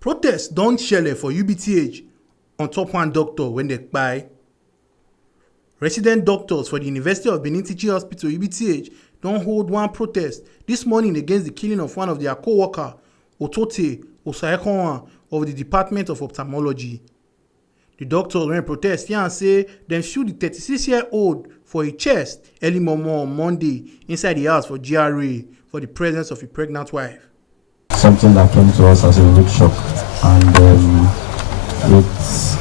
Protest don shele for UBTH on top one doctor when they kpai. Resident doctors for the University of Benin Teaching Hospital UBTH don hold one protest this morning against the killing of one of their co-worker, Otote Osaekonwa of the Department of Ophthalmology. The doctors when protest here and say dem shoot the 36-year-old for his chest early morning on Monday inside the house for GRA for the presence of a pregnant wife. Something that came to us as a big shock, and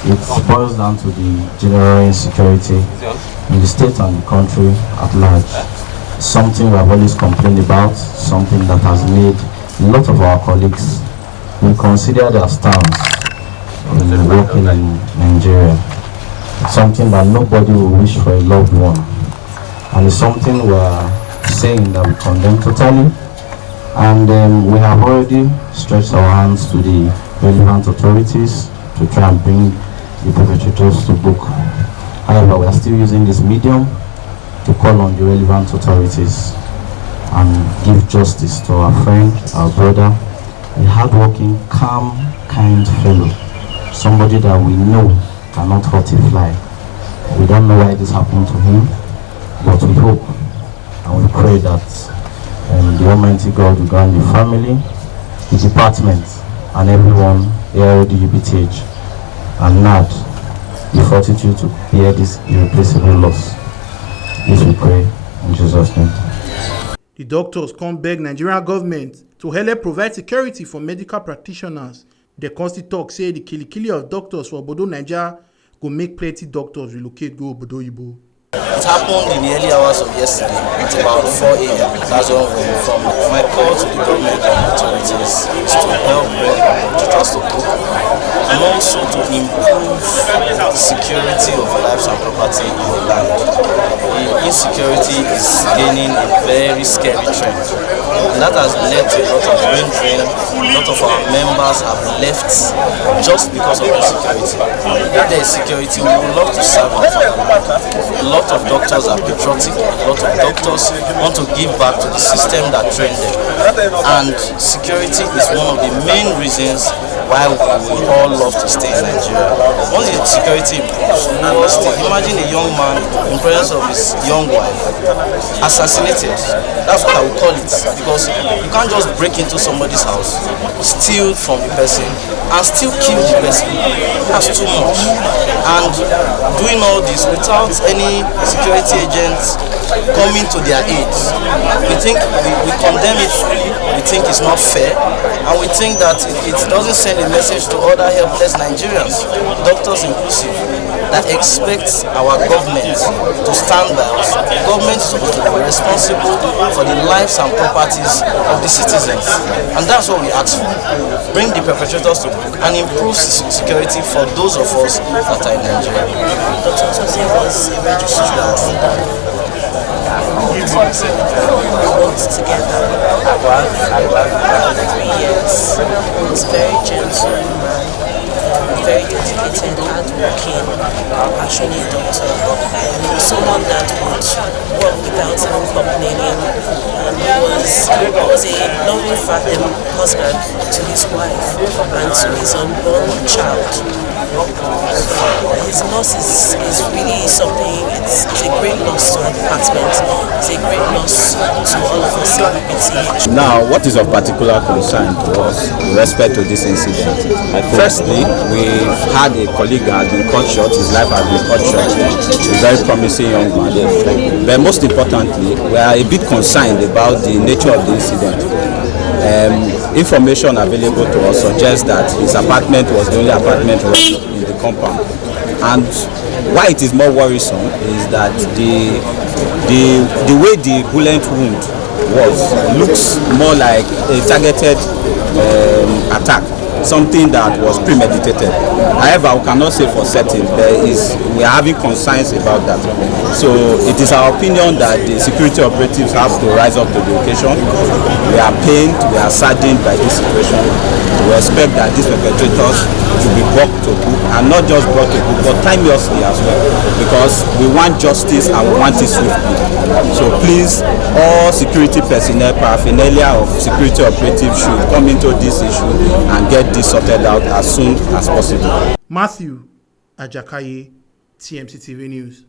it boils down to the general insecurity in the state and the country at large. Something we have always complained about, something that has made a lot of our colleagues reconsider their stance in working in Nigeria. It's something that nobody will wish for a loved one, and it's something we are saying that we condemn totally. And we have already stretched our hands to the relevant authorities to try and bring the perpetrators to book. However, we are still using this medium to call on the relevant authorities and give justice to our friend, our brother, a hardworking, calm, kind fellow, somebody that we know cannot hurt a fly. We don't know why this happened to him, but we hope and we pray that the Almighty God will grant the family, the department, and everyone here at the UBTH and NAD the fortitude to bear this irreplaceable loss. This we pray in Jesus' name. The doctors come beg Nigerian government to help provide security for medical practitioners. The Consti talk say the killy of doctors for Obodo Nigeria go make plenty doctors relocate go Obodo Ibo. It happened in the early hours of yesterday at about 4 a.m. That's when we informed. My call to the government and authorities is to help bring the perpetrators to book and also to improve the security of lives and property in the land. The insecurity is gaining a very scary trend, and that has led to a lot of brain drain. A lot of our members have left just because of insecurity. If there is security, we would love to serve our family. A lot of doctors are patriotic. A lot of doctors want to give back to the system that trained them. And security is one of the main reasons why we all love to stay in Nigeria. Once the security improves, we will stay. Imagine a young man in presence of his young wife, assassinated. That's what I would call it. Because you can't just break into somebody's house, steal from the person, and still kill the person. That's too much. And doing all this without any security agents coming to their aid, we think we condemn it fully. We think it's not fair, and we think that it doesn't send a message to other helpless Nigerians, doctors inclusive, that expect our government to stand by us. The government is supposed to be responsible for the lives and properties of the citizens, and that's what we ask for. Bring the perpetrators to book and improve security for those of us that are in Nigeria. Dr. Tozie was a registrar. We worked together for 3 years. He was very gentle, very dedicated, hardworking, passionate doctor. He was someone that would work without even complaining. He was a loving father, husband to his wife and to his unborn child. His loss is really something. It's a great loss to our department. It's a great loss to all of us in UBTH. Now, what is of particular concern to us with respect to this incident? Firstly, we've had a colleague that has been cut short. His life has been cut short. A very promising young man. But most importantly, we are a bit concerned about the nature of the incident. Information available to us suggests that his apartment was the only apartment in the compound. And why it is more worrisome is that the way the bullet wound looks more like a targeted attack, something that was premeditated. However, we cannot say for certain. We are having concerns about that. So it is our opinion that the security operatives have to rise up to the occasion. We are pained, we are saddened by this situation. we expect that these perpetrators to be brought to book, and not just brought to book, but timelessly as well, because we want justice and we want it swiftly. So please, all security personnel, paraphernalia of security operatives should come into this issue and get this sorted out as soon as possible. Matthew Ajakaye, TMC TV News.